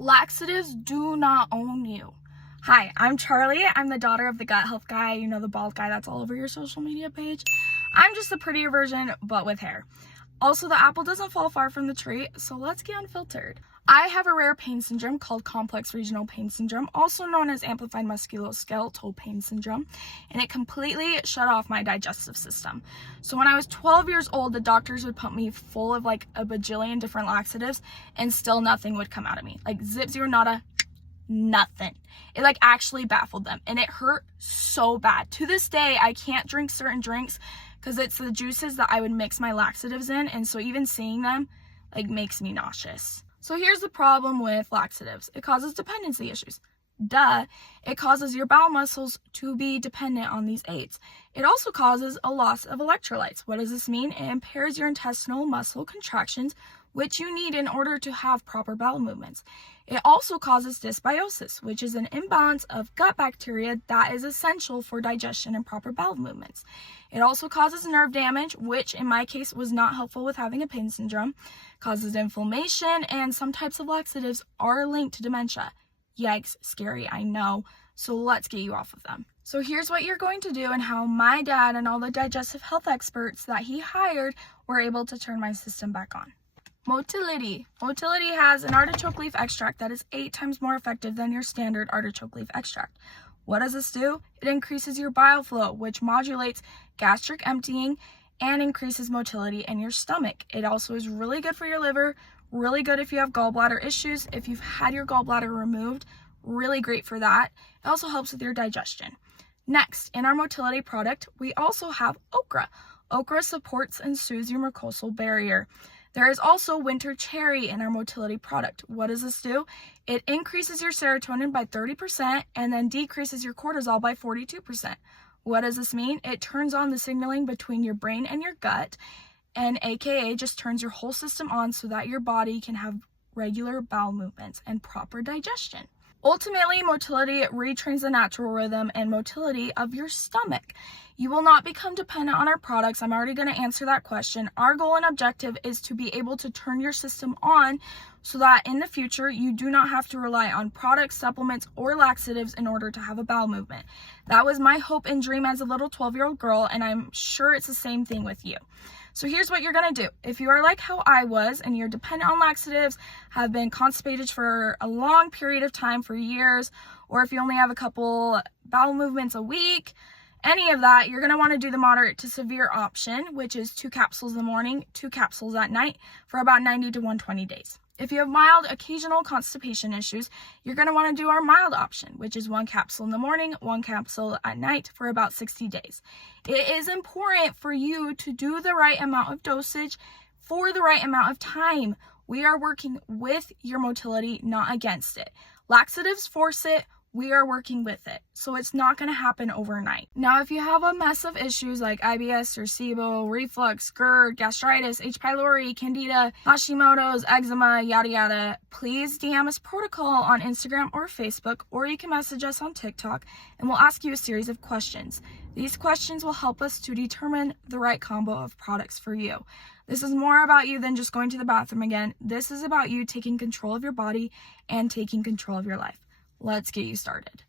Laxatives do not own you. Hi, I'm Charlie. I'm the daughter of the gut health guy, you know, the bald guy that's all over your social media page. I'm just a prettier version, but with hair. Also, the apple doesn't fall far from the tree, so let's get unfiltered. I have a rare pain syndrome called complex regional pain syndrome, also known as amplified musculoskeletal pain syndrome, and it completely shut off my digestive system. So when I was 12 years old, the doctors would pump me full of like a bajillion different laxatives, and still nothing would come out of me. Like zip, zero, nada, nothing. It like actually baffled them, and it hurt so bad. To this day, I can't drink certain drinks because it's the juices that I would mix my laxatives in, and so even seeing them like makes me nauseous. So here's the problem with laxatives. It causes dependency issues. Duh, it causes your bowel muscles to be dependent on these aids. It also causes a loss of electrolytes. What does this mean? It impairs your intestinal muscle contractions, which you need in order to have proper bowel movements. It also causes dysbiosis, which is an imbalance of gut bacteria that is essential for digestion and proper bowel movements. It also causes nerve damage, which in my case was not helpful with having a pain syndrome, causes inflammation, and some types of laxatives are linked to dementia. Yikes, scary, I know. So let's get you off of them. So here's what you're going to do and how my dad and all the digestive health experts that he hired were able to turn my system back on. Motility. Motility has an artichoke leaf extract that is 8 times more effective than your standard artichoke leaf extract. What does this do? It increases your bile flow, which modulates gastric emptying and increases motility in your stomach. It also is really good for your liver, really good if you have gallbladder issues, if you've had your gallbladder removed, really great for that. It also helps with your digestion. Next, in our motility product, we also have okra. Okra supports and soothes your mucosal barrier. There is also winter cherry in our motility product. What does this do? It increases your serotonin by 30% and then decreases your cortisol by 42%. What does this mean? It turns on the signaling between your brain and your gut, and aka just turns your whole system on so that your body can have regular bowel movements and proper digestion. Ultimately, motility retrains the natural rhythm and motility of your stomach. You will not become dependent on our products. I'm already going to answer that question. Our goal and objective is to be able to turn your system on so that in the future you do not have to rely on products, supplements, or laxatives in order to have a bowel movement. That was my hope and dream as a little 12-year-old girl, and I'm sure it's the same thing with you. So here's what you're going to do. If you are like how I was and you're dependent on laxatives, have been constipated for a long period of time, for years, or if you only have a couple bowel movements a week, any of that, you're going to want to do the moderate to severe option, which is 2 capsules in the morning, 2 capsules at night for about 90 to 120 days. If you have mild occasional constipation issues, you're going to want to do our mild option, which is 1 capsule in the morning, 1 capsule at night for about 60 days. It is important for you to do the right amount of dosage for the right amount of time. We are working with your motility, not against it. Laxatives force it. We are working with it. So it's not going to happen overnight. Now, if you have a mess of issues like IBS or SIBO, reflux, GERD, gastritis, H. pylori, candida, Hashimoto's, eczema, yada yada, please DM us protocol on Instagram or Facebook, or you can message us on TikTok and we'll ask you a series of questions. These questions will help us to determine the right combo of products for you. This is more about you than just going to the bathroom again. This is about you taking control of your body and taking control of your life. Let's get you started.